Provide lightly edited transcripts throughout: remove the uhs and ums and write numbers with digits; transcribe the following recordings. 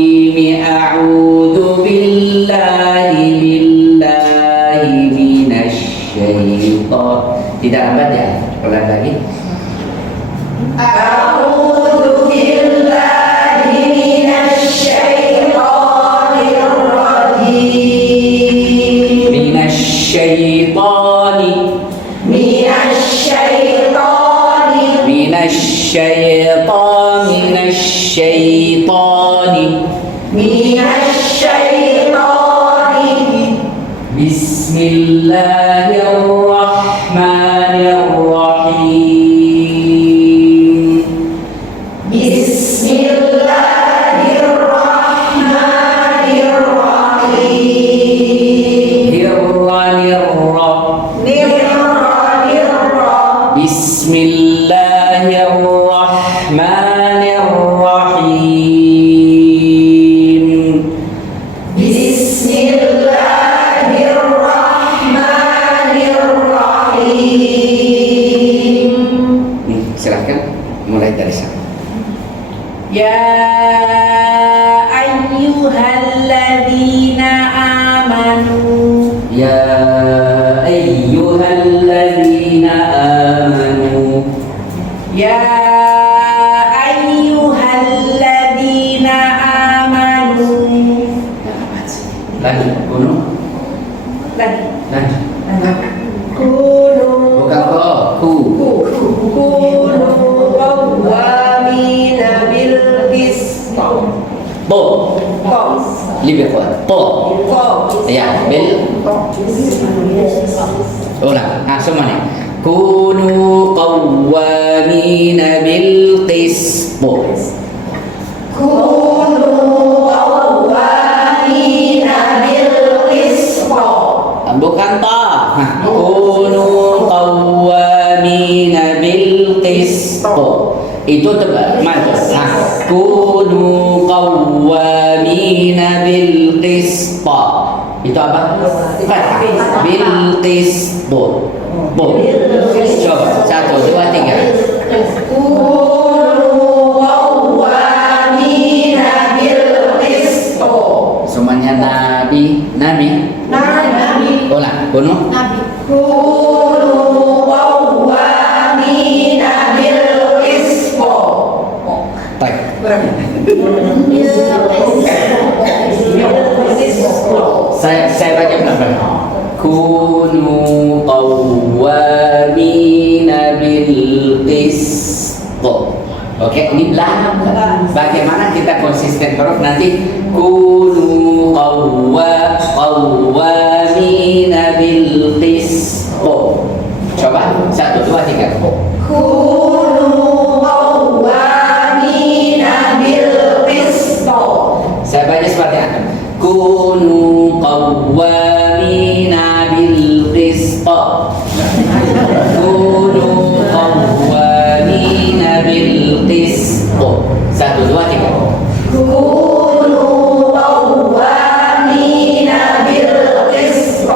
rajim. A'udzu billahi minasyaitonir. Tidak lambat ya, pelan lagi. A'udzu billahi minasyaitonir rajim. Minasyaitonir. Bismillahirrahmanirrahim. Bismillahirrahmanirrahim. Silakan mulai dari sana. Ya ayyuhalladzina amanu. Ya ayyuhalladzina amanu. Ya ayyuhalladzina amanu. Lagi kuno. Lagi. Kunu. Bukan kok. Kunu qawwamina bil qist. Bo. Lebih kuat. Po. Ya, bil. Ulang. Semuanya. Kunu qawwamina bil qist. Po. Kunu qawwamina bil qist. Bukan ta. Kunu qawwamina bil qist. Itu tebal maju. Kunu qawwamina bil qist. Itu apa? Fathah. Bil qist. Bo. Coba 1, 2, 3. Kunu qawwamina bil qist. Semuanya nabi. Ulang. Kunu. Kunu qawwamina bil qist. Baik. Saya baca pelan-pelan. Kunu qawwamina bil qist. Oke, ini lam. Bagaimana kita konsisten huruf nanti? Kunu qawwamina bil qist. Coba 1, 2, 3. Kunu qawwamina bil qist. Saya baca seperti apa? Kunu qawwamina bil qist. Kunu qawwamina bil qist. 1, 2, 3. Kunu qawwamina bil qist.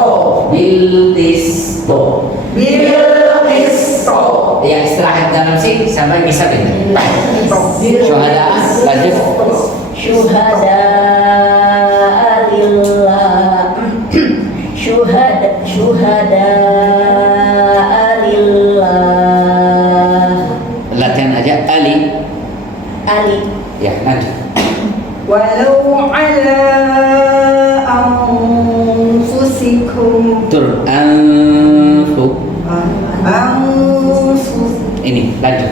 Bil qist. Yang istirahat dalam sini sampai bisa benar. Syuhada, lanjut. Syuhada lillah. Syuhada lillah. Latihan aja Ali. Ya, lanjut. Walau ala anfusikum. Turun. Ini lanjut.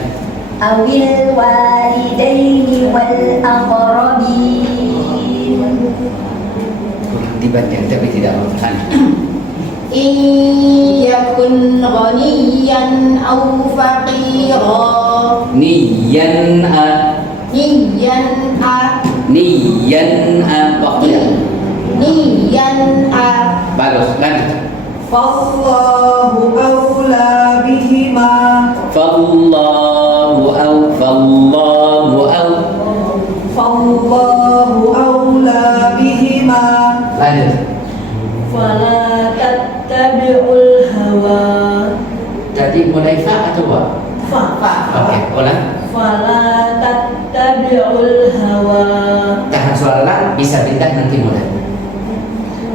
Awil walidaini wal aqrabin. Kurang dibaca tapi tidak mau lanjut. Iyakun ghaniyan aw faqira. Niyan waktunya. Niyan Bagus, lanjut. Fallahu awla bihima. Fallahu awla bihima. Lanjut. Fala tattabi'ul hawa. Jadi mulai fa atau wa? Fa. Oke, ulang. Fala tattabi'ul hawa. Tahan Tahan suara la, bisa pindah nanti mulai.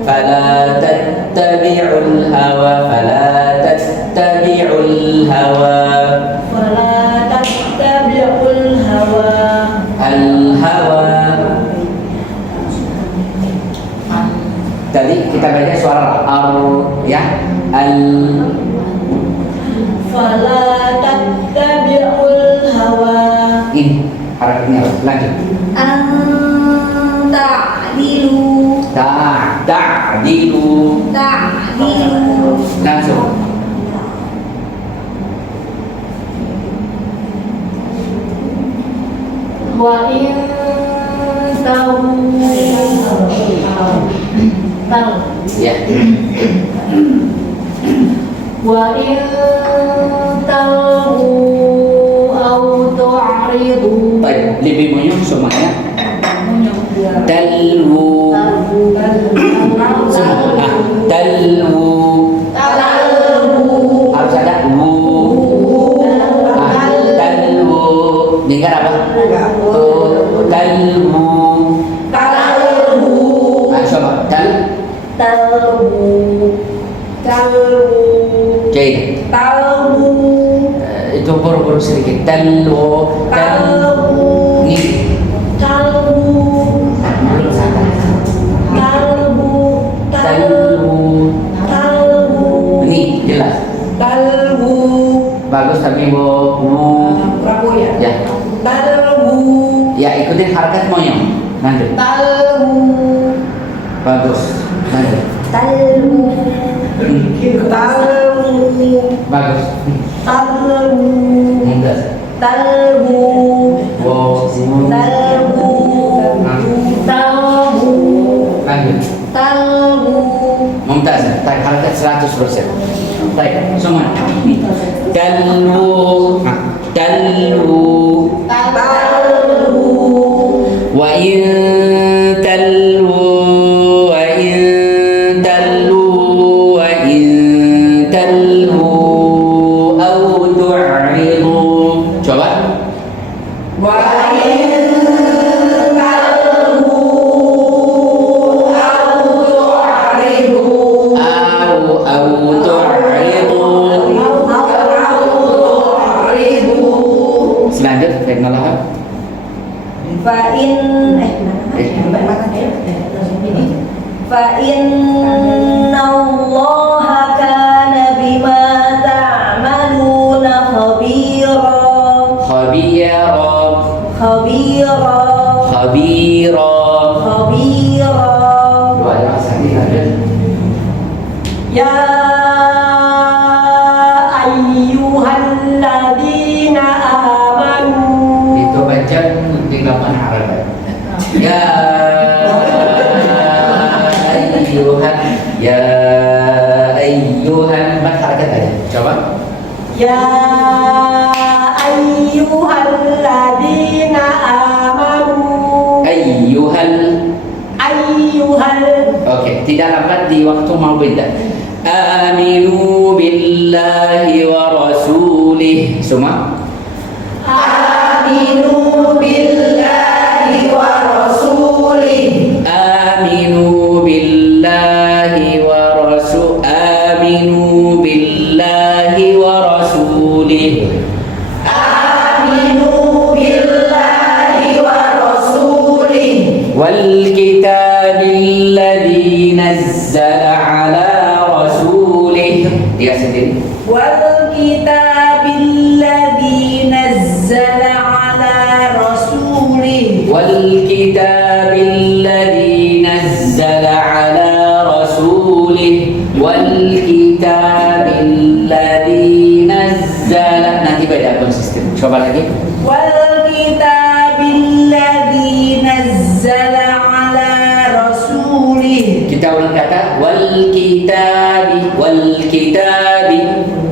Fala tattabi'ul hawa, fala tattabi'ul hawa. Fala tattabi'ul hawa. Al-hawa. Tadi kita baca suara ar, ya. Fala tattabi'ul hawa. Ini harakatnya apa? Lanjut. Ta'dilu. Ta'dilu. Langsung. Wa in Ya. Wa in tawu au tu'ridu. Baik, lebih munyuk semuanya. Talwu. Semua. Talwu. Harus ada wu. Talwu. Dengar apa? Talwu. Coba. Jadi itu buru-buru sedikit. Talwu. Ini belum sampai. Ini jelas. Bagus tapi wu. Ya. Ya, ikutin harakat moyong. Lanjut. Bagus. Lanjut. Bagus. Mumtaz. Wow. Lanjut. Mumtaz. Tarik harakat 100%. Tarik semua. Talwu. Wa in talwu au tu'ridu. Coba. Au tu'ridu. Selanjutnya teknologi. Inna Allaha kana bima ta'maluna khabira. Dua jamaah sakit lanjut. Ya ayyuhalladzina amanu. Itu baca 38 harakat. Ya ayyuhan 4 harakat aja. Coba. Ya ayyuhalladzina amanu. Ayyuhal. Oke, tidak lambat di waktu mau beda. Aminu billahi wa rasulih. Semua. Aminu billahi wa rasulih. Aminu billahi wa rasul. Aminu billahi wa rasulih. Aminu billahi wa rasulih. Wal kitabil ladzi nazzala ala rasulih. Dia sendiri. Wal kitabil ladzi nazzala ala rasulih. Wal kitabil ladzi nazzala ala rasulih. Wal kitabil ladzi nazzala. Nanti beda konsisten. Coba lagi. Wal kitabil ladzi nazzala ala rasulih. Kita ulang kata wal kitabi, wal kitabi.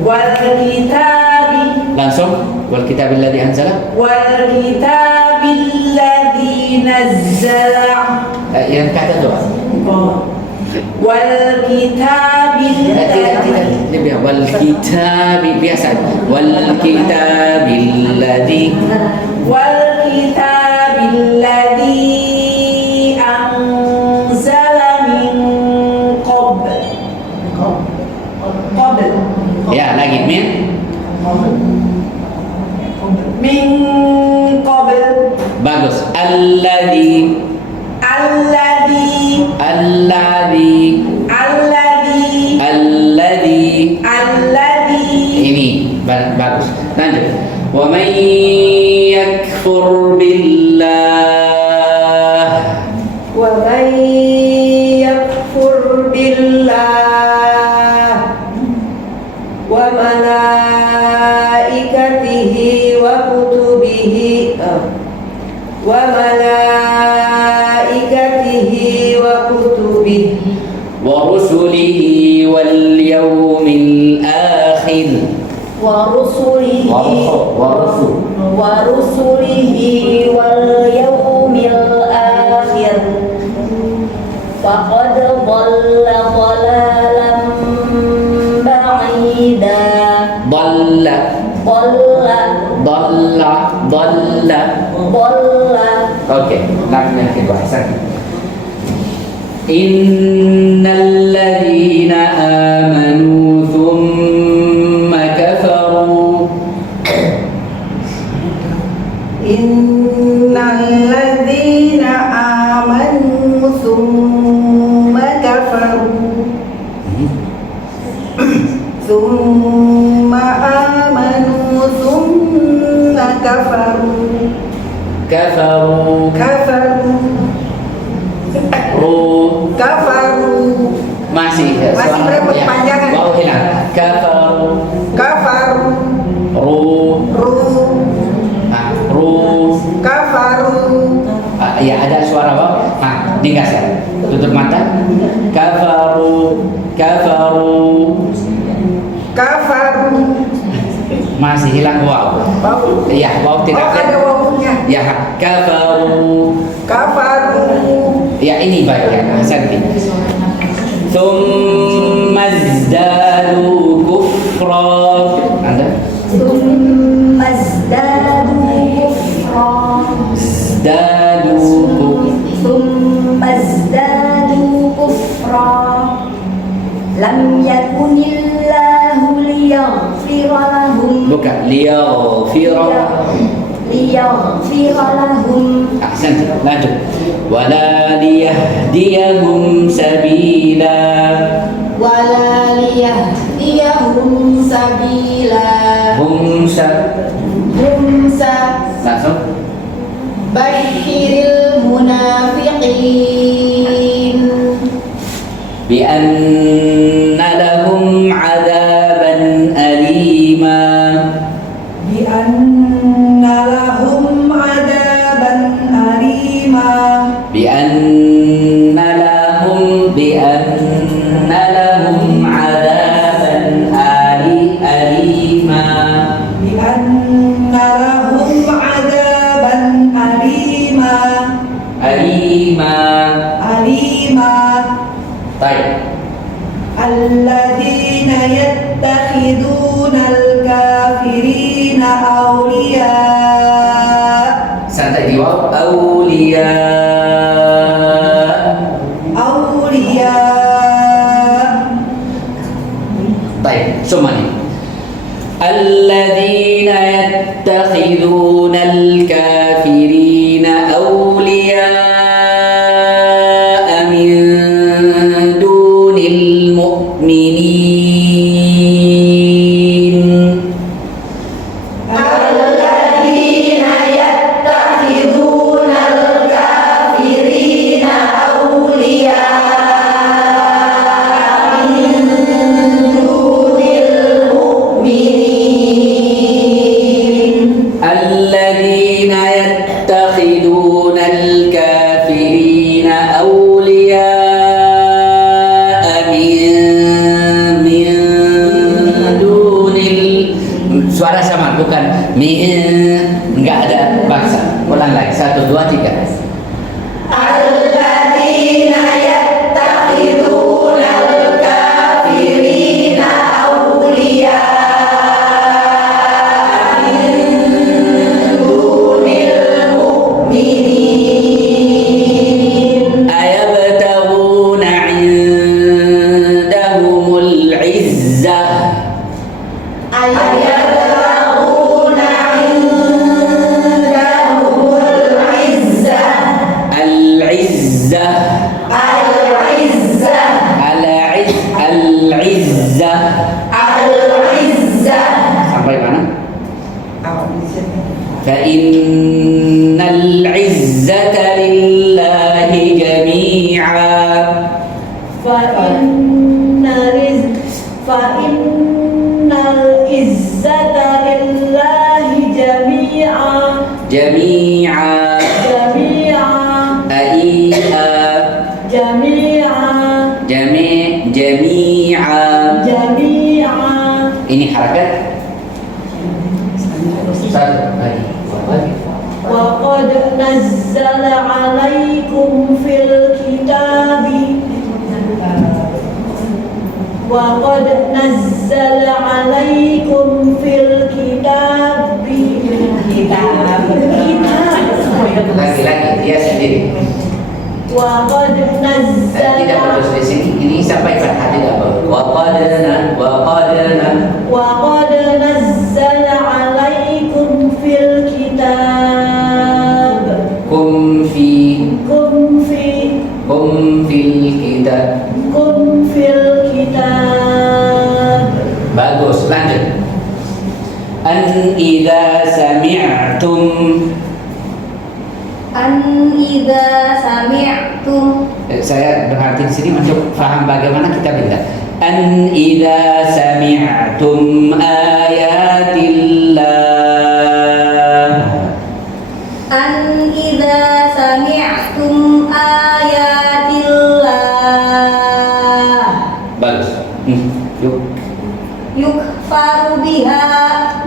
Wal kitabi. Langsung wal kitabil ladzi anzala. Wal kitabil ladzi nazzala. Yang kata doa. Wal kitabil Tidak lebih wal kitabi biasa. Wal kitabil ladzi. wal kitabil ladzi min qabl. Bagus. Alladzi. Alladzi. Alladzi. Alladzi. Alladzi. Alladzi. Ini bagus. Lanjut. Wa man yakfur billah. Wa man yakfur billah wa malaikatihi wa kutubihi wa malaikatihi wa kutubihi Wa rusulihi wal yawmil akhir. wa rusulihi wal yawmil akhir faqad dhalla dhalalan ba'ida. Dhalla. Dhalla Dhalla. Dhalla. dhalla. Oke, yang kedua. Innal ladzina amanu thumma kafaru. Innal ladzina amanu thumma kafaru thumma amanu thumma kafaru Kafaru. kafaru Masih berapa kepanjangan? Mau hilang. Kafaru. Ru. kafaru Ya ada suara bawah. Digas ya. Tutup mata. Kafaru. Masih hilang waw. Ya, waw tidak ada wawunya. Ya, kafaru. Ya ini baik ya. Hasan. Thumma izdadu kufra. Anda? Thumma izdadu kufra lam yakunillahu liyaghfira lahum. Bukan liyaghfira lahum Ahsan. Lanjut. Wala liyahdiyahum sabila. Humsa. Langsung. Bashiril munafiqin Bi anna lahum adaban alima. bi anna lahum adaban alima. Bi anna lahum adaban alima. Bi anna lahum adaban alima. Baik. Alladzina yattakhidunal kafirina awliya. Santai di waw. Auliya. Baik, semuanya. Alladzina yattakhidunal kafirina awliya'a min dunil mu'minin. Alladzina yattakhidunal kafirina awliya min dunil mu'minin. Al-Izzah. Al-Izzah. Al-Izzah. Al-Izzah. Sampai mana? فإن العزة لله جميعا فإن العزة لله جميعا جميعا جميعا أيها جميعا جميعا. Ini harakat satu lagi. وقد نزل عليكم في الكتاب وقد نزل عليكم في الكتاب Lagi dia sendiri. وقد نزل Tidak putus di sini. Ini sampai fathah tidak boleh. وقد نزل عليكم في الكتاب kum fi الكتاب. Bagus, lanjut. An idza sami'tum. Saya berarti di sini untuk paham bagaimana kita benda. An idza sami'tum ayatillah. Bagus. Yuk.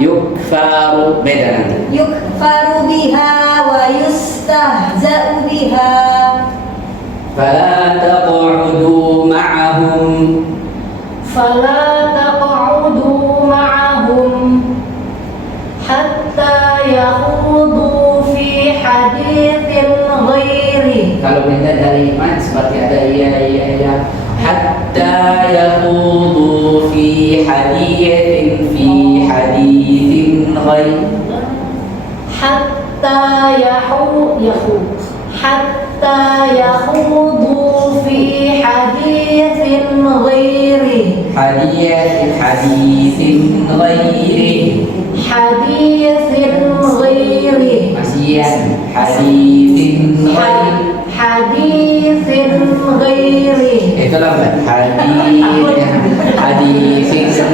Yukfaru beda nanti. Yukfaru biha wa yustahza'u biha Fala taq'udu ma'ahum. فلا تقعدوا معهم حتى يخوضوا في حديث غيره. Kalau beda dari iman seperti ada ya. Hatta yakhudu fi hadithin ghair. حتى يخوضوا في حديث غيره. Masih ya. Hadithin ghair. Itu lambat. Hadithin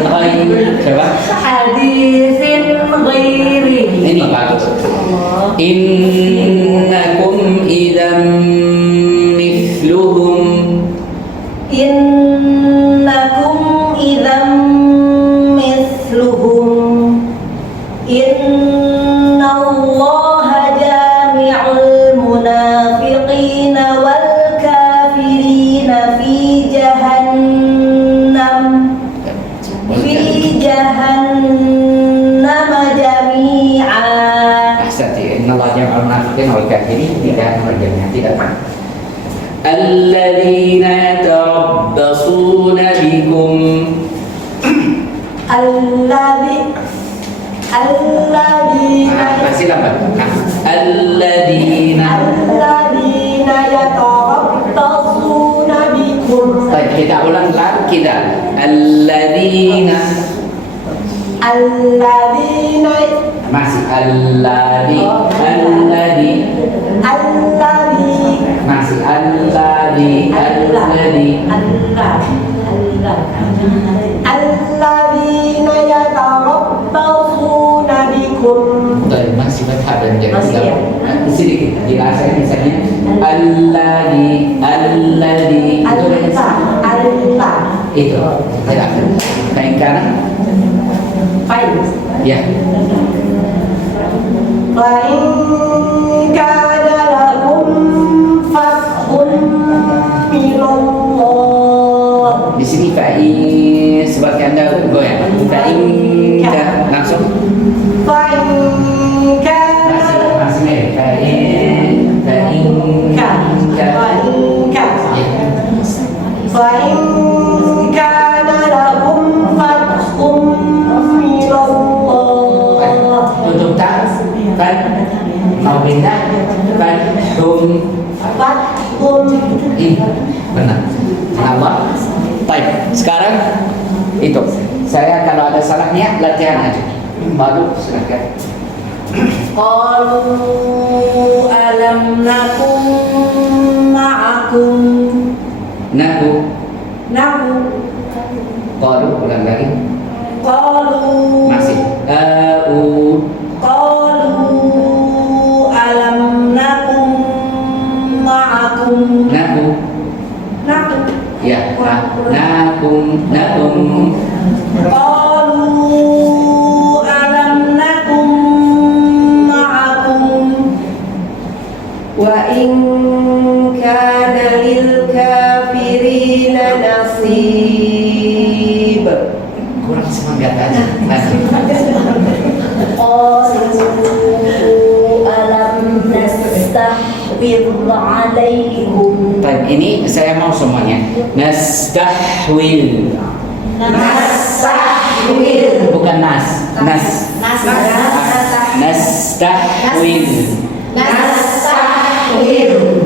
ghair. Coba. Hadithin ghairi. Ini bagus. Innakum idam mithluhum. Innakum idzam mithluhum. Innallaha jami'ul munafiqina wal kafirina fi jahannam jami'a. Ahsati. Innallaha jami'ul munafiqina wal kafirin fi jahannam jami'a. Tidak. Alladzina yatarabbasuna bikum. Masih lambat. Alladzina yatarabbasuna bikum. Baik, kita ulang lagi kita. Alladzina masih masih Alladzina yatarabbasuna bikum. masih fathah dan jadi Masih ya? sedikit jelasan misalnya alladzi itu tidak kain kanan ya. Fa'in kana lakum fathun minallah. Di sini fa'in seperti Anda goyang. Fa'in langsung Fa'in kana masih mirip. Fa'in Fa'in kana lakum fathun minallah. Tutup tak kan mau pindah kan Fathun Ini benar. Allah. Baik. Sekarang itu. Saya kalau ada salahnya latihan aja. Baru silakan. قالوا ألم نكن معكم Naku. نكن Qalu ulang lagi. قالوا Masih. قالوا ألم نكن معكم Naku. نكن Ya. Nakum. قالوا ألم نكن معكم وإن كان للكافرين نصيب Kurang semangat aja. قالوا ألم نستحوذ عليكم Baik, ini saya mau semuanya. Nastahwil. نستحوذ Bukan nas. Nastahwil. نستحوذ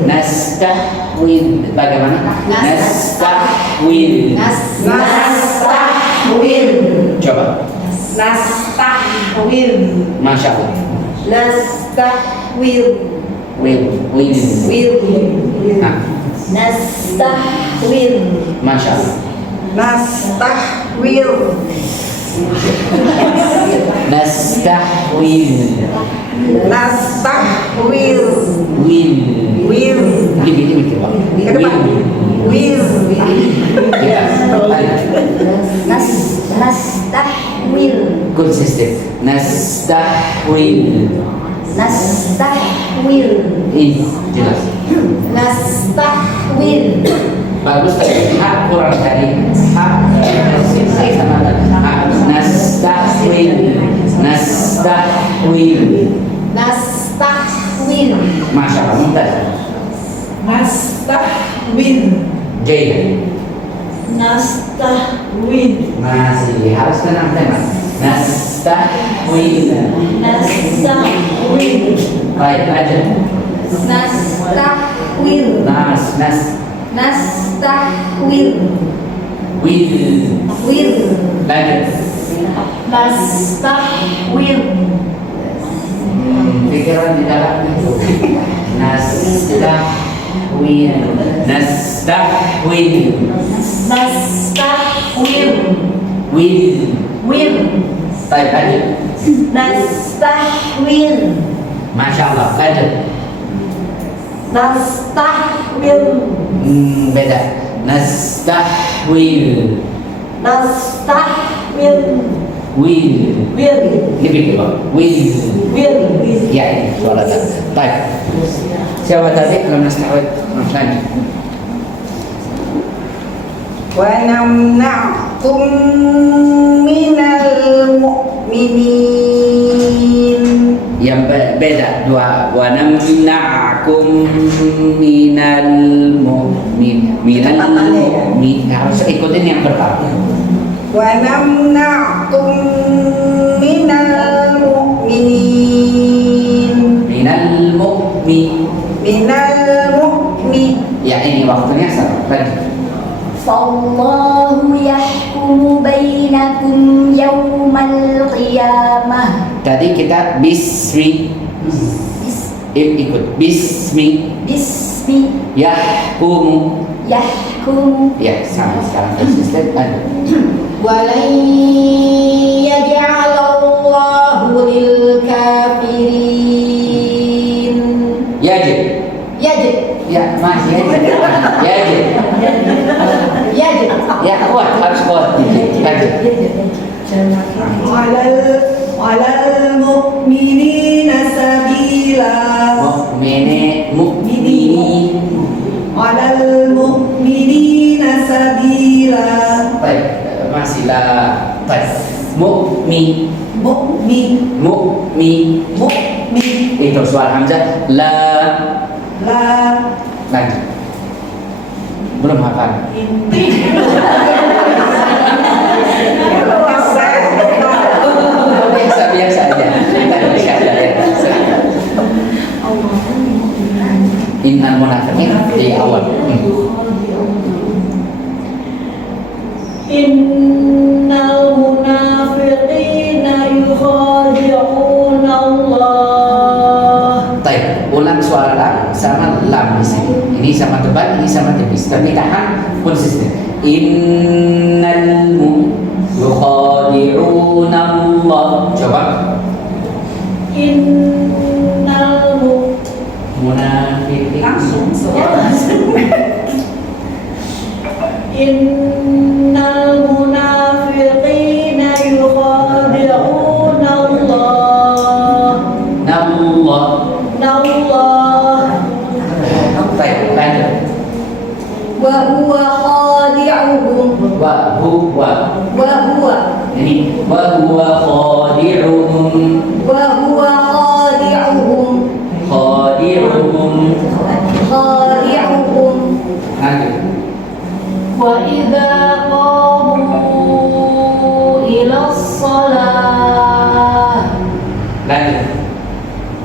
Nastahwil. Bagaimana? Nastahwil. نستحوذ Coba. نستحوذ Masya Allah. نستحوذ Will. Nah, نستحوذ Masya Allah. نستحوذ Nastahwil. نستحوذ Will. Gini mikir Pak. Will. Ya. نستحوذ Konsisten. Nastahwil. نستحوذ Ini jelas. نستحوذ Bagus tadi. Hak kurang tadi. Hak saya sama tadi. Hak. Nastahwil. نستحوذ Masya Allah. Mumtaz. نستحوذ Jaya. نستحوذ Masih harus tenang teman. Nastahwil. نستحوذ Baik aja. نستحوذ نستحوذ Will. Lanjut. نستحوذ Pikiran di dalam itu. Nastahwil. نستحوذ Will. Baik aja. نستحوذ Masya Allah. Lanjut. نستحوذ Beda. Nastahwil. نستحوذ Will. Lebih coba. Will. Ya ini suara tadi. Baik. Siapa tadi? Belum nastahwil. Lanjut. ونمنعكم من المؤمنين Yang beda dua. Wa namna'akum minal mu'min. Harus ikutin yang pertama. ونمنعكم من المؤمنين من المؤمن Ya ini waktunya salah. Lanjut. فالله يحكم بينكم يوم القيامة. Tadi kita ikut bismi yahkumu. Ya sama sekarang konsisten. ولن يجعل الله للكافرين Yajib. Ya masih yajib. Ya kuat harus kuat. Lanjut. على المؤمنين سبيلا Mukmini. على المؤمنين سبيلا Baik, masih lah. Baik. Mukmi. مؤمن Itu suara hamzah. La. لا Lanjut. Belum hafal. Biasa aja. Innal munafiqin di awal. Innal munafiqina yukhadi'una Allah. Baik, ulang suara lam sama lam di sini. Ini sama tebal, ini sama tipis. Tapi tahan konsisten. Innal yukhadi'una Allah. Coba. Innal Munafiqin. Langsung. Innal munafiqina yukhadi'una Allah. Nallah. Allah. Baik, lanjut. Wa huwa khadi'uhum. Wa huwa. Wa huwa. Ini wa huwa khadi'uhum. Wa huwa khadi'uhum. Khadi'uhum. Khadi'uhum. Lanjut. Wa idza qamu ila shalah Lanjut.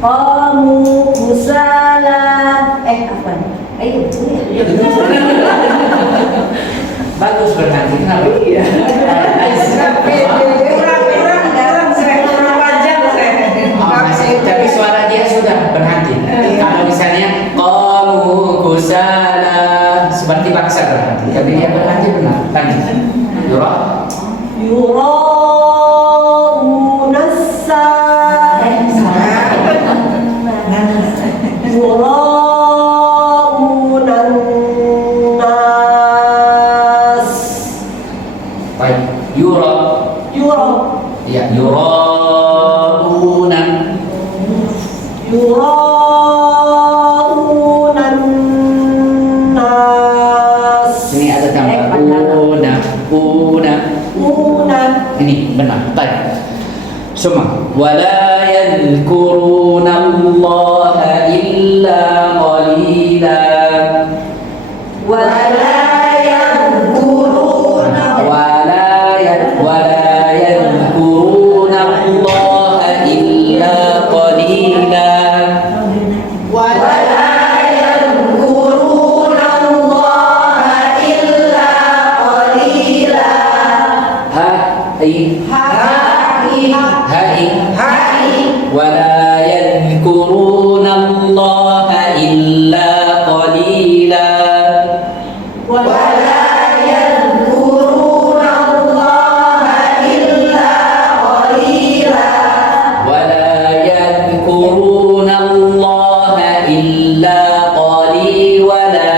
qamu kusala. Apa? Ayo, ya. Bagus berhenti. Kenapa? Iya. Kurang wajar saya. Tapi suara dia sudah berhenti. Kalau misalnya qamu kusala seperti paksa berhenti. Tapi dia berhenti benar. Lanjut. Yura. Yura'una Yura'una nas. Baik. Yura. Yura Ya, yurauna. Yura'una nas. Ini ada tambah una. Una. Ini benar. Baik. Semua. Wala yadhkuruna Allah illa qalila. Wala yadhkuruna Wala yadhkuruna Allah illa qalila. Wala yadhkuruna Allah illa qalila. Hai. Wala yadhkuruna Allah illa qalila. Wala yadhkuruna Allah illa qalila. ولا يذكرون الله إلا قليل ولا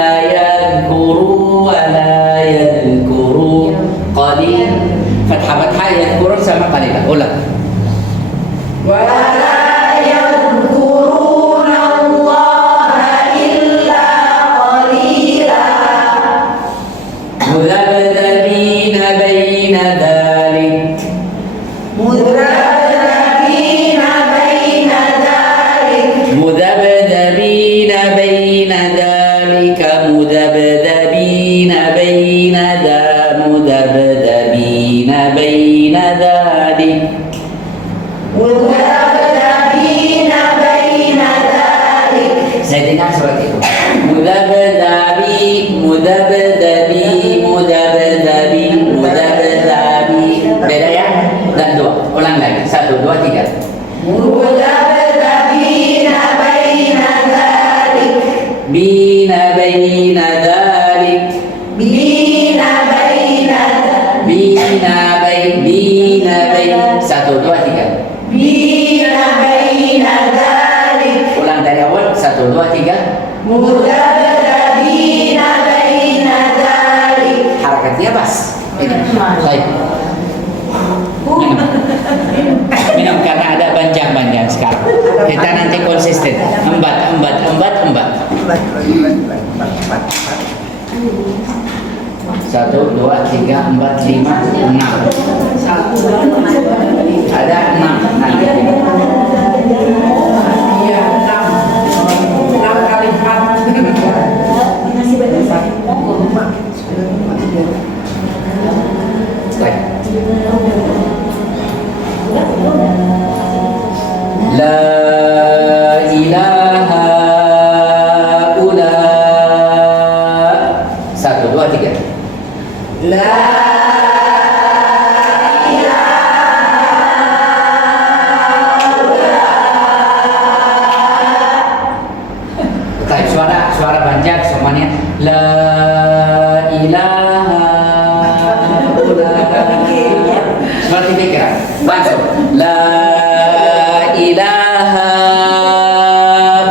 يذكرون قليل فتحة يذكرون sama قليلا ulang Wala yadhkuruna Allah illa qalila. مذبذبين بين ذلك مذبذبين بين ذلك. مذبذبين بين ذلك مذبذبين بين مذبذبين بين ذلك مذبذبين بين ذلك. Saya dengar seperti itu. Mudabdabi. Beda ya? Dan dua. Ulang lagi. 1, 2, 3. مذبذبين بين ذلك. Bina baina dalik. Bina baina. Bina bain. 1, 2, 3. Bina baina ذلك. Ulang dari awal. 1, 2, 3. مذبذبين بين ذلك. Harakatnya pas. Baik. Minum karena ada banjang-banjang sekarang. Kita nanti konsisten. Embat. 1, 2, 3, 4, 5, 6. Ada 6 nanti. Iya, 6 kali 4. Baik. La ilaha ula 1, 2, 3. La Taib suara Banjar semuanya. La ilaha illallah. Seperti pikiran. Langsung. La ilaha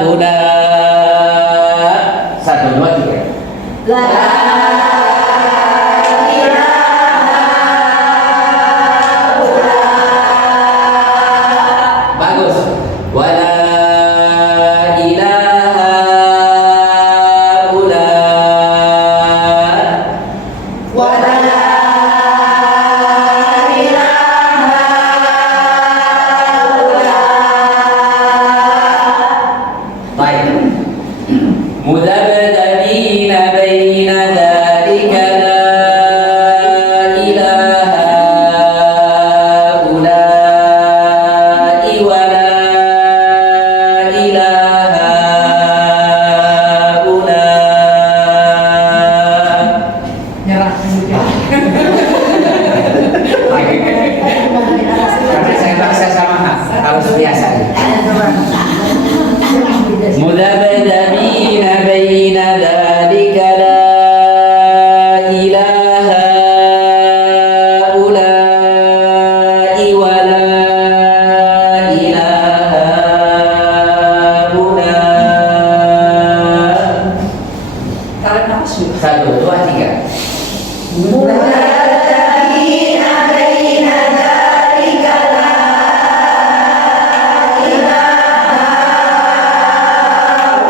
illallah. 1, 2, 3. La Bagus. Wala ilaha ula. wala Baik. Mudabdabina baina dzalika la ilaha ula wa la ilaha ula. Nyerah. Karena saya paksa sama harus biasa. Mudabdabina baina dzalika la ilaha ula wa la ilaha ula. Tarik nafas dulu. 1, 2, 3. Mudabdabina baina dzalika la ilaha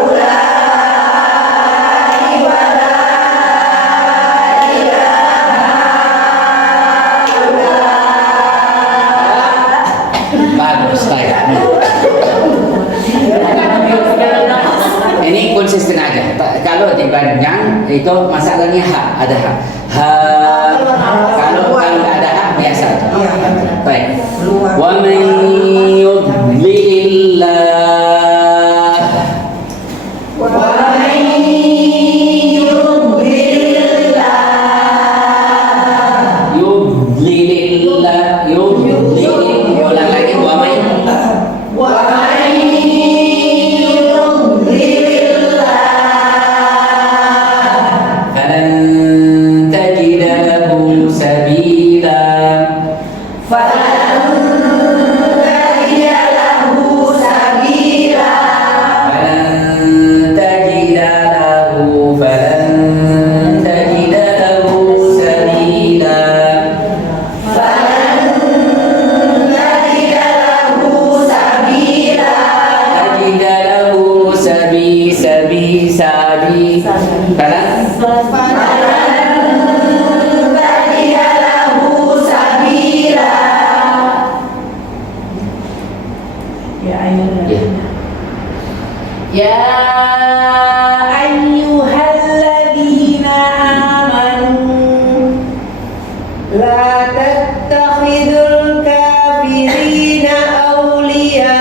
ula'i wa la Bagus, baik. Ini konsisten aja. Kalau dipanjang itu masalahnya ada ha. Kalau nggak ada ha biasa. Baik. Wa man yudlilillah. wa man yudlilillah Yudlilillah. Yudlilillah. Ulang lagi. Wa man wa man yudlilillah falan tajida lahu sabila. falan tajida lahu sabila Falan tajida lahu sabila. falan tajida lahu sabila Tajida lahu sabi. Falan falan tajida lahu sabila Ya ayyuhalladzina. Ya. Ya ayyuhalladzina amanu la tattakhidul kafirina awliya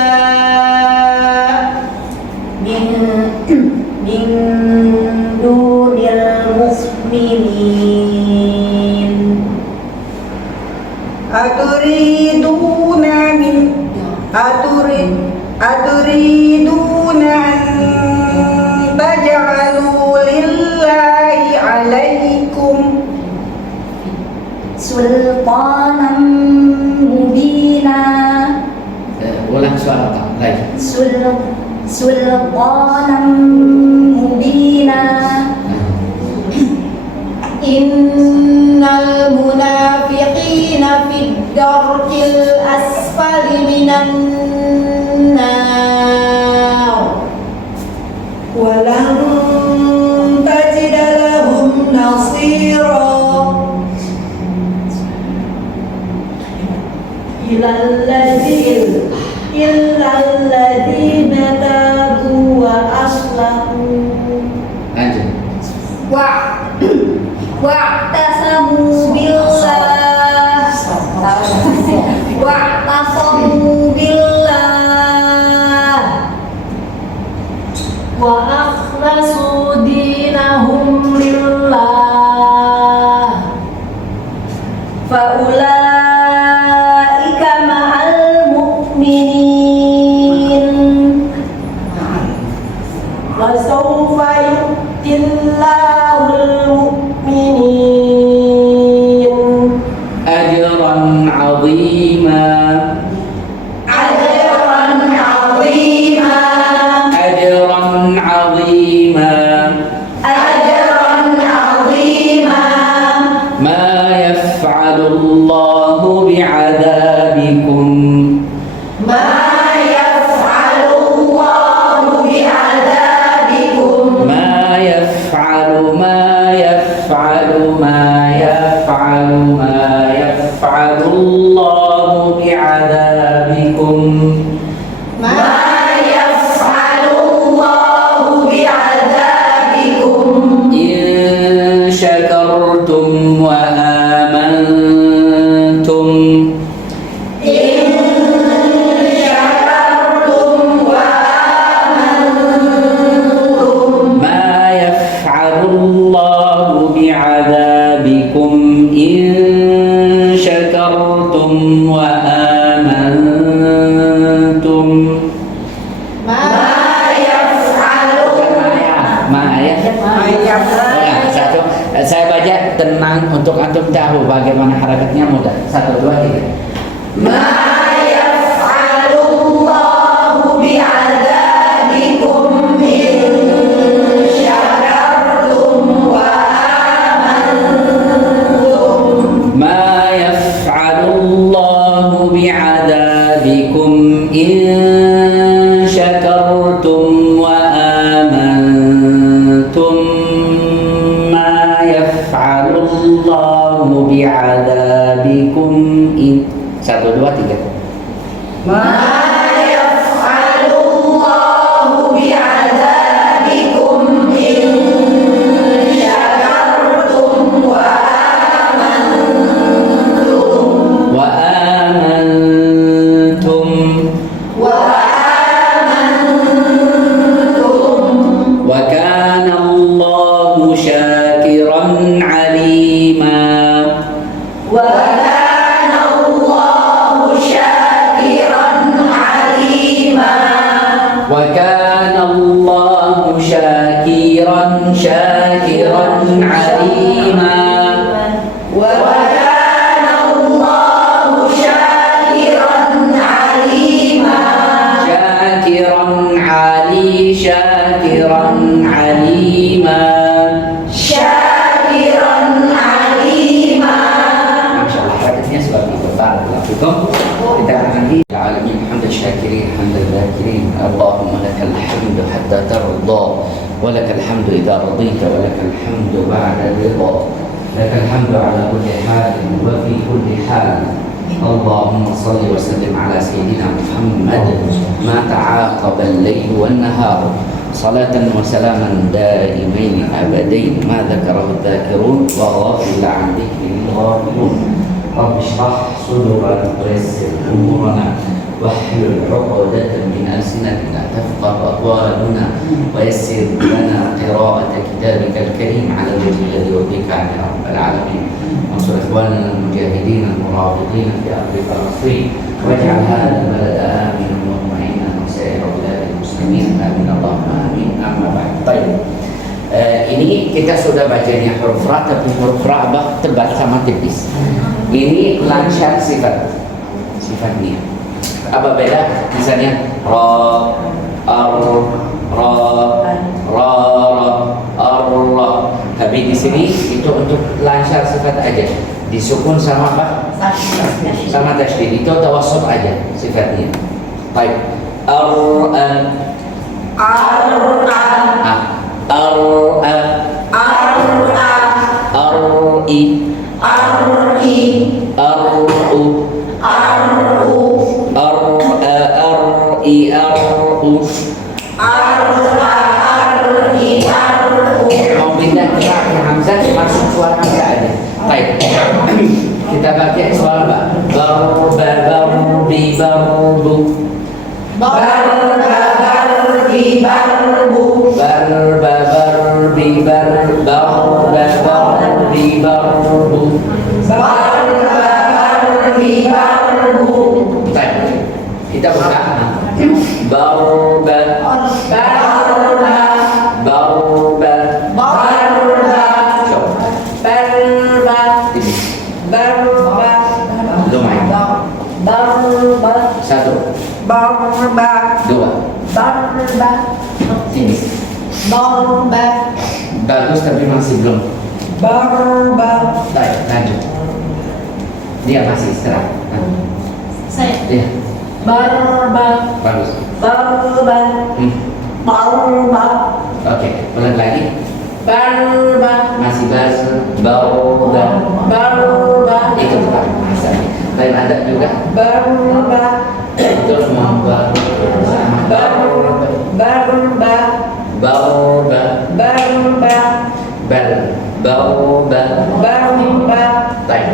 min dunil mu'minin aturiduna an taj'alu lillahi alaikum sultanan mubina Ulang suara tak lagi. sultanan mubina innal munafiqina fid darkil asfali minan nar walan tajida lahum nasira illalladzina tabu wa aslahu Lanjut. wa'tasamu billah wa'tasamu billah wa akhlasu dinahum lillah بعذابكم إن شكرتم وآمنتم. Satu, saya baca tenang untuk antum tahu bagaimana harakatnya mudah. 1, 2, 3. Ma yaf'alullahu bi'adzabikum in syakartum wa amantum. Ma yaf'alullahu bi'adzabikum in syakartum wa amantum. Ma yaf'alullahu bi'adzabikum in 1, 2, 3. Ma yaf'alullahu bi'adzabikum in syakartum wa amantum. Wa amantum. Wa amantum. Wa kana Allahu syakiran alima. Wa kana Allahu syakiran alima. Wa kana Allahu syakiran alima. Wa kana Allahu syakiran alima. Syakiran alima. Syakiran alima. Masya Allah, harakatnya seperti itu. Barakallahu. Kita akan lagi. Ya alamin hamdan syakirin hamdan zakirin. Allahumma lakal hamdu hatta tarda. Wa lakal hamdu idza radita wa lakal hamdu ba'da ridha. Lakal hamdu ala kulli halin wa fi kulli hal. اللهم صل وسلم على سيدنا محمد ما تعاقب الليل والنهار صلاة وسلاما دائمين أبدين ما ذكره الذاكرون وغافل عن ذكره الغافلون. رب اشرح صدورنا ويسر أمورنا واحلل عقدة من ألسنتنا تفقه أقوالنا ويسر لنا قراءة كتابك الكريم على الوجه الذي يرضيك عنه يا رب العالمين. وانصر إخواننا المجاهدين المرابطين في أرض فلسطين واجعل هذا البلد آمنا مطمئنا وسائر بلاد المسلمين آمين اللهم آمين. أما بعد. طيب. Ini kita sudah bacanya huruf ra, tapi huruf ra tebal sama tipis. Ini lancar sifatnya. Apa beda? Misalnya ra, ar, ra, ra, ra. Tapi di sini itu untuk lancar sifat aja. Disukun sama apa? Sama tasydid. Itu tawassut aja sifatnya. Baik. Ar-an. Ar-an. Ar-a. Ar-a. Ar-i. Ar-i. Ar-u. Ar-u. Ar-a. Ar-i. Ar-u. Ar-a. Ar-i. Ar-u. Mau pindah ke hamzah masuk suara hamzah aja. Baik. Kita pakai suara ba. Barba, barbi, barbu. Barba, barbi, barbu. Barba, barbi, barba, barbi, barbu. Barba, barbi, barbu. Baik. Kita buka. Barba, Barba, barba. barba. Coba. Barba, Ini. barba, Lumayan. barba, 1, barba, 2. barba, Sini. barba, Bagus tapi masih belum. barba, Baik, lanjut. Dia masih istirahat. Saya. Dia barba, bagus. barba, barba, Oke, ulang lagi. barba, Masih bahas barba. barba, Itu tepat bahasanya. Lain ada juga. barba, Itu semua barba. barba, Barba. barba, Bal. Barba. barba, Baik.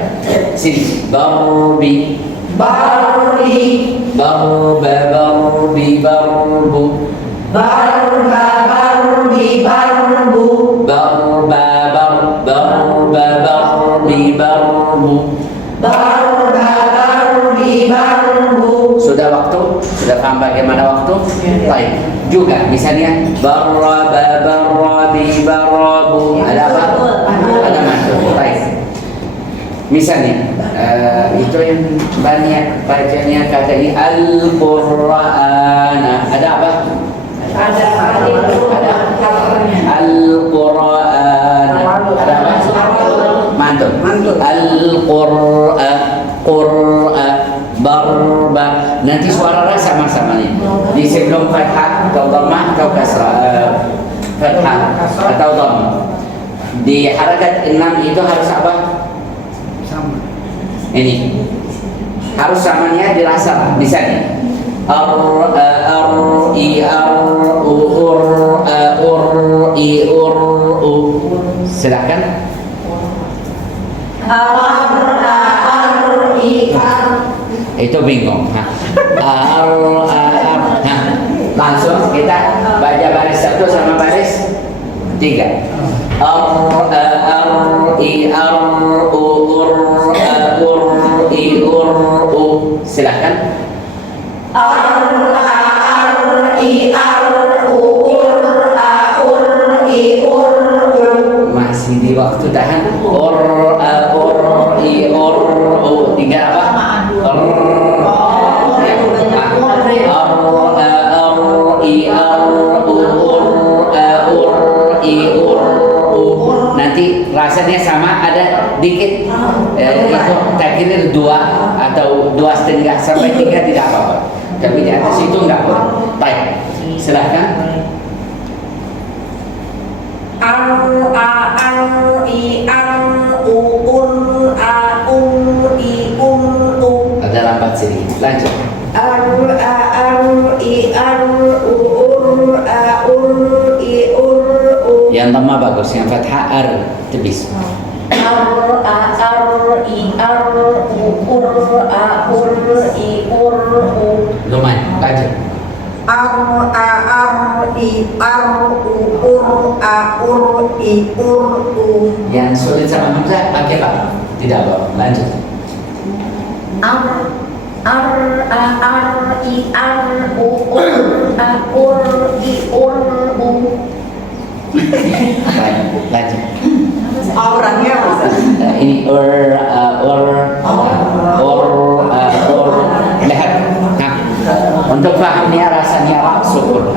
Sini. Barbi. Barbi. Barba. Barbi. Barbu. Barba, barbi, barbu. Barba. Barba. Barba barbi barbu. Barba barbi barbu. Sudah waktu? Sudah paham bagaimana waktu? Baik. Juga misalnya barba barbi barbu. Ada apa? Ada mantul. Baik. Misalnya itu yang banyak bacanya kata ini Al-Qur'an. Ada apa? Ada Al-Qur'an. Ada apa? Mantul. Al-Qur'an. Qur'an. Barba. Nanti suara rasa sama-sama nih. Di sebelum fathah atau dhammah atau kasrah. Fathah atau dhammah. Di harakat 6 itu harus apa? Ini harus samanya dirasa. Misalnya silakan. Itu bingung. Langsung kita baca baris 1 sama baris 3. Silakan. Masih di waktu tahan. Tinggal apa? Nanti rasanya sama, ada dikit itu takdir 2 atau 2,5 sampai 3 tidak apa-apa, tapi di atas itu enggak boleh. Baik, silahkan. Ada lambat sedikit, lanjut. Yang lama bagus, yang fathah ar tebis. Lumayan, lanjut. Yang sulit sama hamzah pakai apa? Tidak apa, lanjut. Lanjut. Orangnya Ini lihat. Nah, untuk pahamnya rasanya sukun.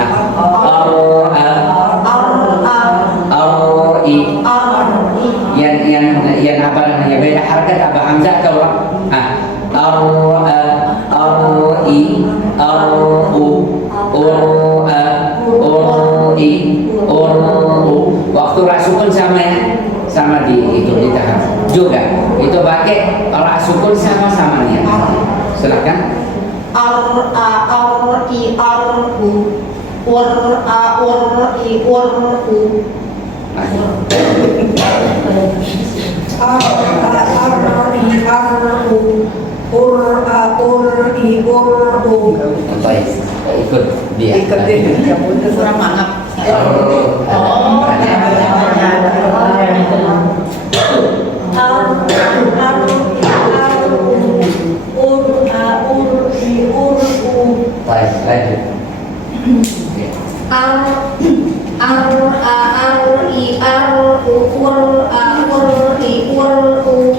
Yang apa namanya, beda harakat apa hamzah atau waktu rasukun sama ya, sama di itu ditahan juga. Itu pakai rasukun sama-samanya. Silakan. Baik, ikut dia. Kurang mangap. Baik, lanjut.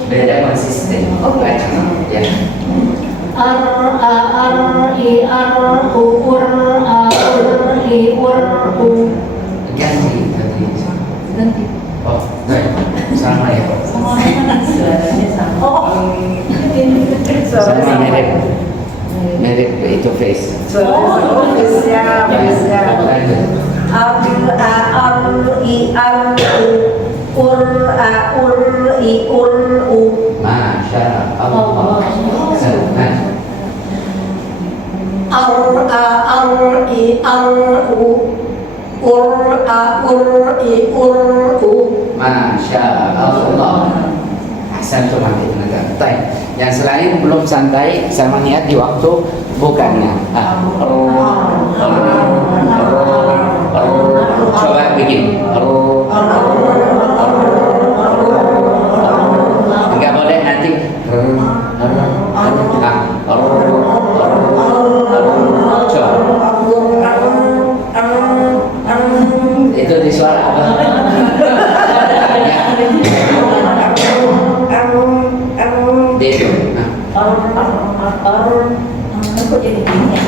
Beda konsisten. Ya. Ganti tadi. Oh, baik. Sama ya. Sama mirip. Mirip itu face. Masya Allah. Masya Allah. Ahsantum yang selain belum santai sama niat di waktu bukannya. Coba bikin. Kok jadi gini ya?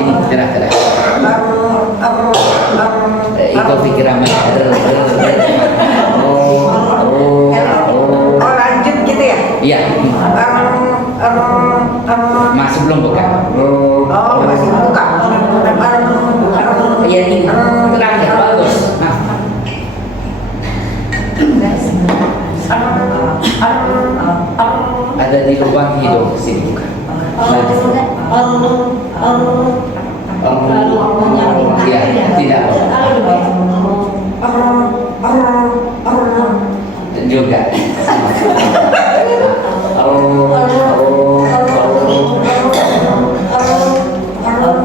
Ini gerak-gerak. Itu pikiran Oh lanjut gitu ya? Iya. Masih belum buka. Oh masih buka. Iya ini terakhir bagus. Nah, ada di lubang hidung sini buka. Ya, tidak juga.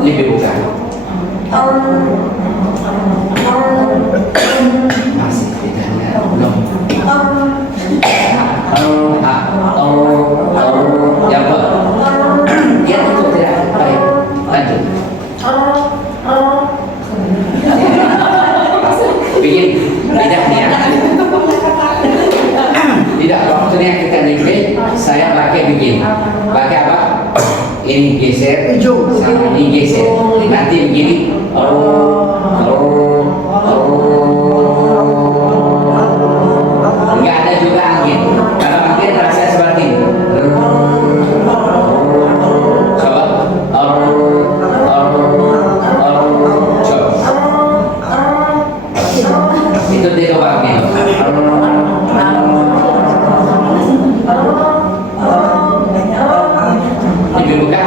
Lebih buka. Masih tidak belum. Yang ya itu tidak baik. Lanjut. Bikin lidahnya. Tidak, waktunya kita bikin, saya pakai bikin. Pakai apa? Ini geser, sama ini geser. Nanti begini. Enggak ada juga angin. Kalau angin rasanya seperti ini. Coba. Itu dia coba angin. Lebih buka.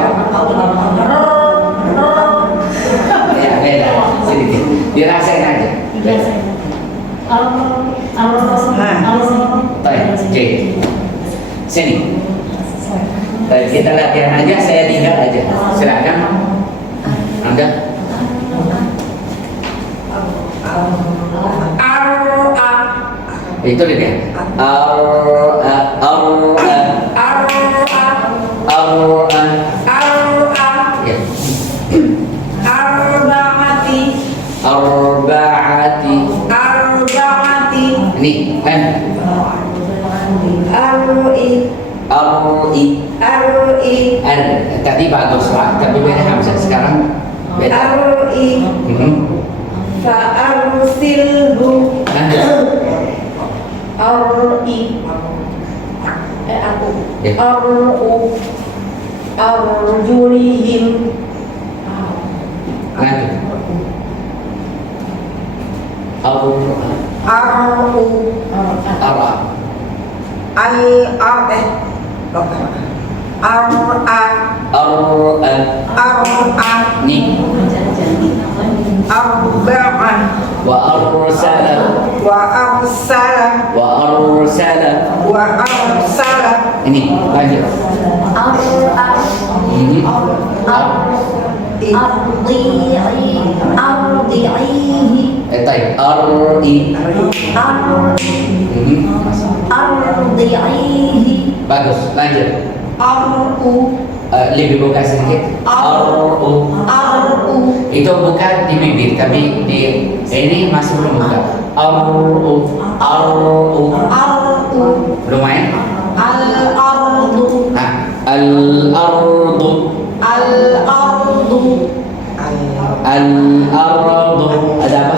Ya beda sedikit. Dirasain aja. Baik, J. Sini. Baik, kita latihan aja, saya tinggal aja. Silakan. Anda. Itu dia. Arba'ati. Ini kan. R. Tadi bagus lah, tapi beda hamzah. Sekarang beda. Fa'arsilhu aku Ya. arjulihim Lanjut. Nih. Wa arsala. Ini lanjut. Taib. Bagus. Lanjut. Lebih buka sedikit. Itu bukan di bibir, tapi di ini masih belum buka. Lumayan. Al-ardu. Ada apa?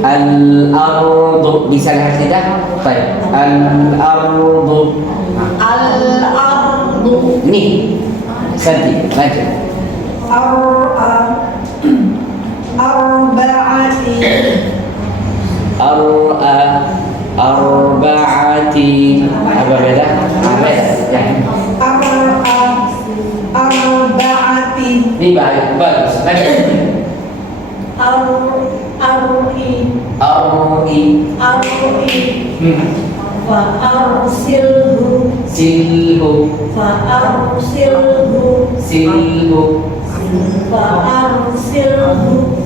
Al-ardu. Bisa lihat tidak? Baik. Al-ardu. Ini. Santi. Lanjut. Arba'ati. Apa beda? Beda. Ini bagus. Lanjut. Silhu.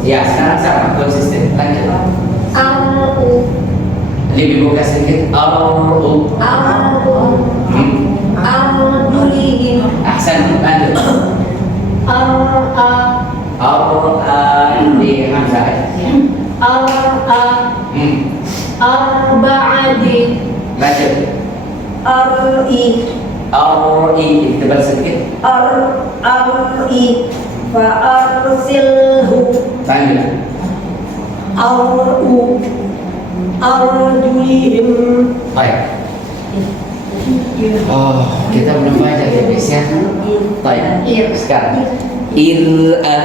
Ya, sekarang sama konsisten. Lanjut. Lebih buka sedikit. Ahsan. Lanjut. Di hamzah. Ar-i tebal sedikit. Ar-i fa'arsilhu Panggil. arjulihim. Baik. Oh, kita belum baca ya guys ya. Baik. Sekarang ir-a.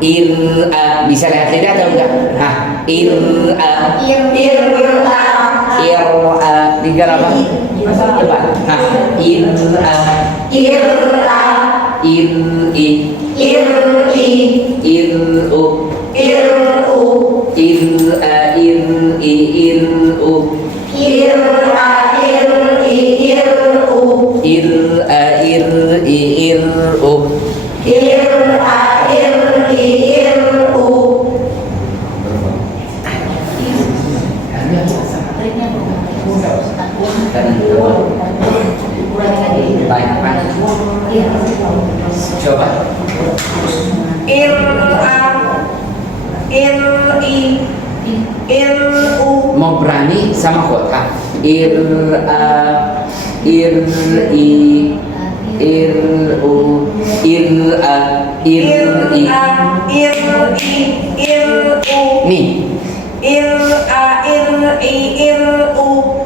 Ir-a bisa lihat lidah atau enggak? Nah, ir-a. Ir-a tiga apa? Coba. Nah, ir-a. Ir-i. Ir-u. Ir-a. Ir-i. Ir-u. Ir-a. Ir-i. Ir-u. Baik, coba. Mau berani sama kota. Ir-a, ir-i, ir-u, ir-a, ir-i. Nih.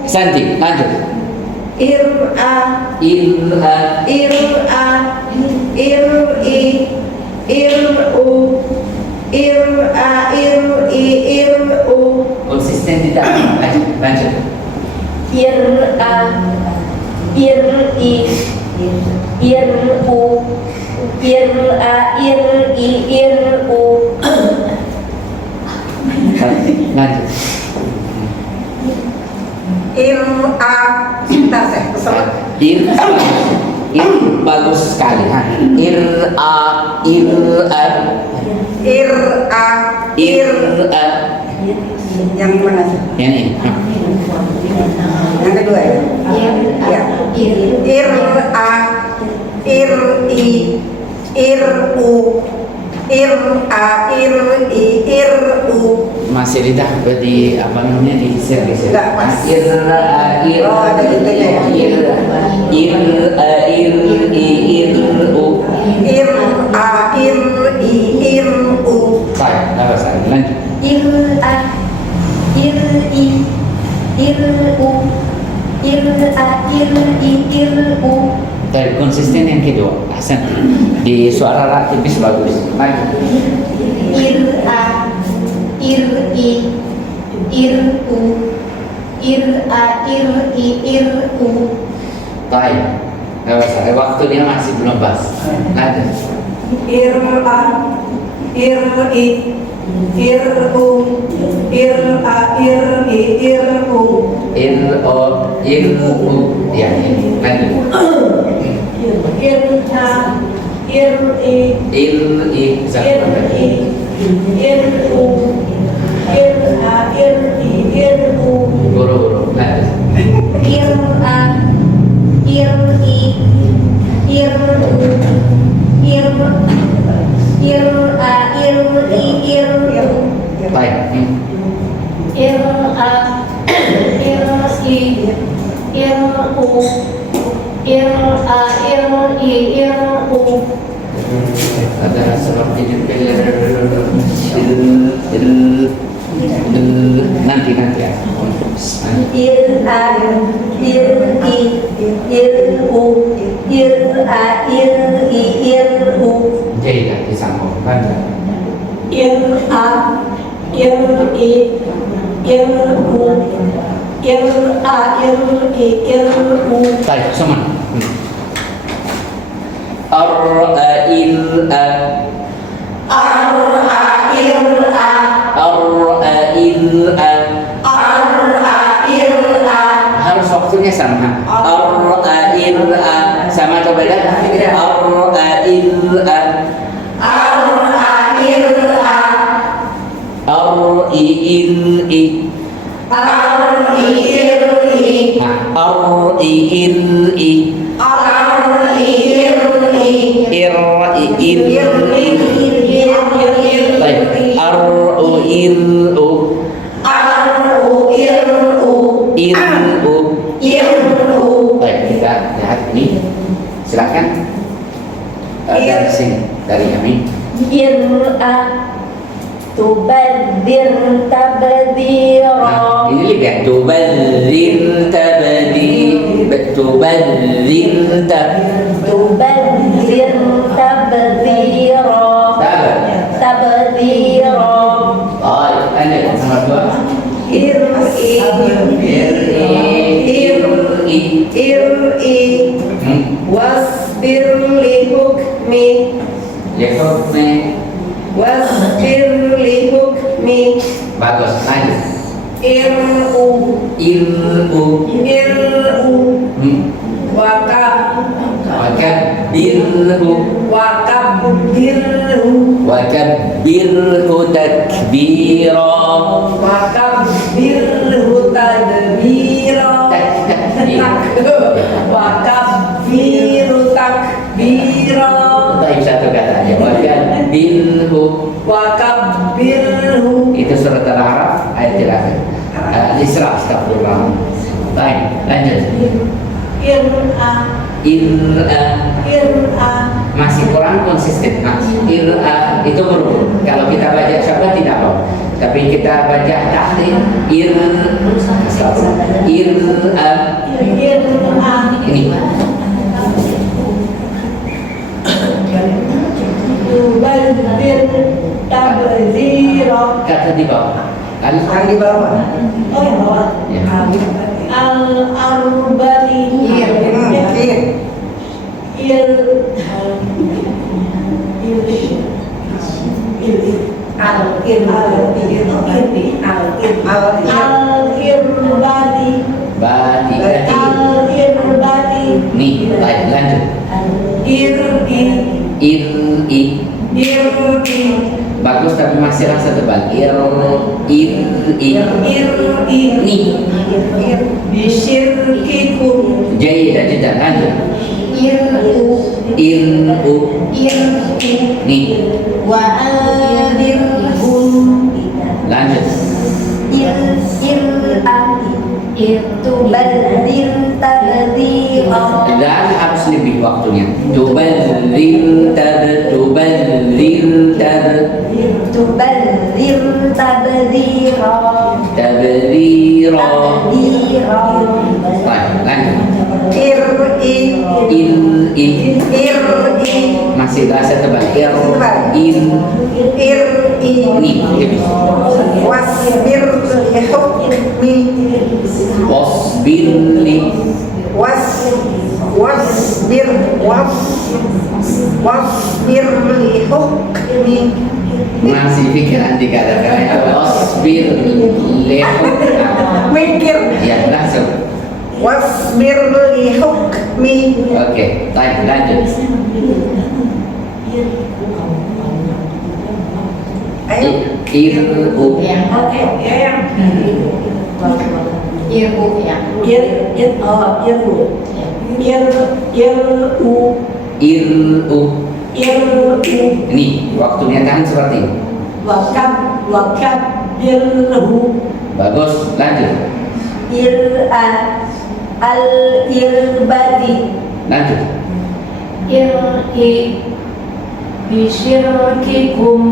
Santi, lanjut. Ir-a, konsisten tidak. Lanjut. Lanjut. Ir bagus sekali. Ir-a. Yang mana? Yang ini. Yang kedua ya? Ya. Ir-a, ir-i, ir-u, ir-a, ir-i, ir-u. Masih lidah di apa namanya di servis. Enggak, Mas. Ir-a, ir, Oh, ada gitunya ya? ir-a, ir-i, ir-u. Ir-a, ir-i, ir-u. Baik, apa saya lanjut. Dari konsisten yang kedua, Hasan di suara ra tipis bagus. Lanjut. Baik, apa saya waktunya masih belum pas. Lanjut. Ir-a, ir-i, ir-u, ir-a, ir-i, ir-u. Ir-o, ir-u, ya ini. Lanjut. Ir-a, ir-i, Ir-i, ir-i, ir-u, ir-a, ir-i, ir-u. Guru-guru. Lanjut. Baik. Ada seperti nanti ya. Jadi dah disambung. Lanjut. Ir-a, ir-i, ir-u, ir-a, ir-i, ir-u. Baik, semua. Ar-a, il-a. Ar-a, ir-a, Ar-a, il-a. ar-a, ir-a. Harus waktunya sama. Ar-a, il-a. Sama atau beda? Ar-a, il-a. Ar-a, ir-a, Ar-i, il-i. ar-i, ir-i, Ar-i, il-i. ar-i, ir-i. Ir-i, il-i. Baik. Ar-u, il-u. Ar-u, ir-u, Ir-u. ir-u, Silakan. Dari sini, dari Amin. Ir'a Tubadir tabdira. Nah, ini lihat tubadir tabdir, tubadir Tubadir tabdira. Tabdira. Baik, lanjut nomor 2. Ir'i wasbir li hukmi wasbir li hukmi Bagus, lanjut. ir'u Ir'u wakabbirhu wakabbirhu takbira. wakabbirhu tadbira wakabbiru takbira Baik, satu kata aja. Wakabbirhu. wakabbirhu Itu surat Al-A'raf ayat terakhir. Al-Isra, astagfirullah. Baik, lanjut. Ir'a masih kurang konsisten. Mas, ir'a itu huruf. Kalau kita baca syabad tidak apa. Tapi kita baca tahlil ir'a. Ini. Tubadir tabdira. Kata di bawah. yang di bawah. Oh yang bawah. Ya. Al-arbali. Al-irbadi. Badi. Al-irbadi. Nih, baik, lanjut. Ir'i. Bagus tapi masih rasa tebal. Ir'i. Nih. Bisyirkikum Jaidah, jeda, lanjut. Ir'u. Nih, Wa andirhum. lanjut. Tubadir tabdira. Dan harus lebih waktunya. Tubadir Tubadir tabdira. tabdira. Tabdira. Baik, lanjut. ir'i Masih bahasa tebal. Ir'i. Nih, lebih. wasbir li hukmi Wasbir li. wasbir li hukmi Masih pikiran dikatakan. Wasbir li. mikir Ya, langsung. wasbir li hukmi Oke, baik, lanjut. ayo Ir'u. oke ya yang Ir'u. Nih, waktunya tahan seperti ini. wakabbirhu Bagus, lanjut. Al-irbadi. Lanjut. Bisyirkikum.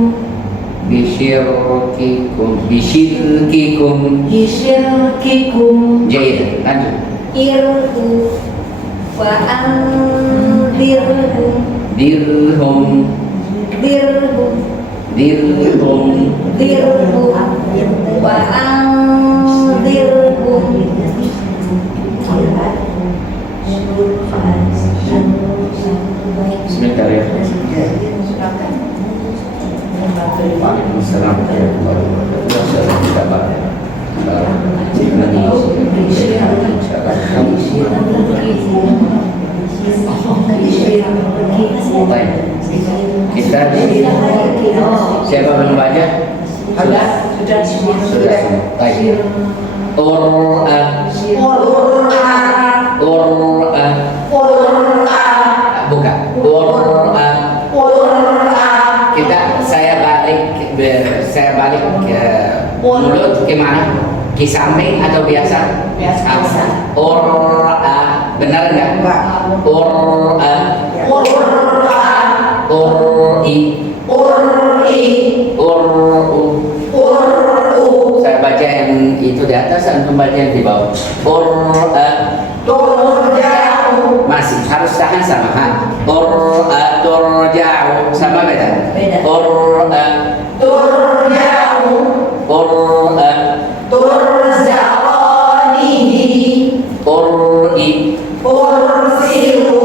Bisyirkikum. Jaidah, lanjut. Ir'u wa andirhum. Dirhum. Wa andirhum. Bismillahirrahmanirrahim. Waalaikumsalam warahmatullahi wabarakatuh. Baik. Kita siapa belum baca? Sudah. Baik. Bukan. Saya balik ke mulut kemana? Ke samping atau biasa? Biasa. Benar enggak? Qur'an, Qur'i, Qur'i, Qur'u. Qur'u, Saya baca yang itu di atas, antum baca yang di bawah. Qur'a. turja'u, Masih harus tahan sama ha. Qur'a turja'u sama beda. Beda. Qur'a, turja'u, Qur'a, turzaqanihi, Qur'i, ursilu,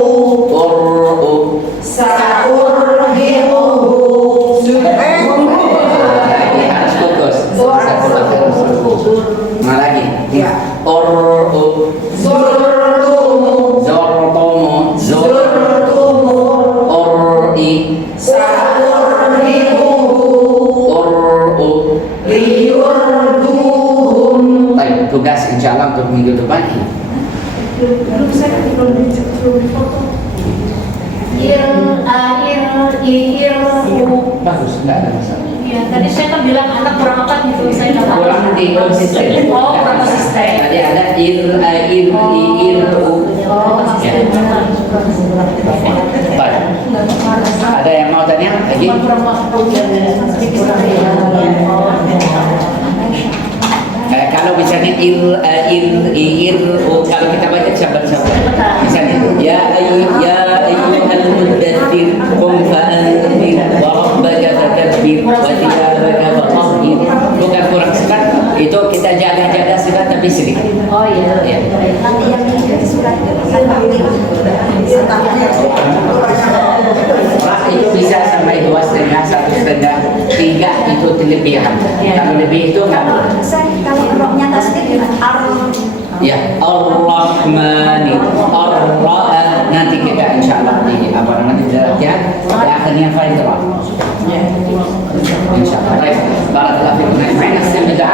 Qur'u. sa'urhiquhu. Lagi harus fokus. Satu lagi. Mana lagi? Ya. Qur'u, Zurtumu, Zortumu, zurtumu, Qur'i, sa'urhiquhu, Qur'u. liyurduhum. Baik, tugas insya Allah untuk minggu depan ini. Belum saya belum difoto. Bagus, nggak ada masalah. Iya, tadi saya kan bilang anak kurang apa gitu, saya nggak tahu. Kurang di konsisten. Oh, kurang konsisten. Tadi ada ir, u. Oh, konsisten. Baik. Ada yang mau tanya lagi? Kurang waktu. Kalau misalnya kalau kita baca sahabat-sahabat, misalnya ya ayyuhal muddaththir qum fa'anzir wa rabbaka fakabbir wa thiyabaka fatahhir. Bukan kurang sekat, itu kita jaga-jaga sekat tapi sedikit. Oh iya. Ya. Nanti yang di surat Wah, itu bisa sampai 2,5, 1,5, 3 itu kelebihan. Kalau lebih itu nggak boleh. kalau roknya tasdid Ya, Ar-Rahmani, Ar-Ra'a. Nanti kita insya Allah di apa namanya di latihan di akhirnya Faizrah. Insya Allah. Baik, barakallahu fiikum. Nah,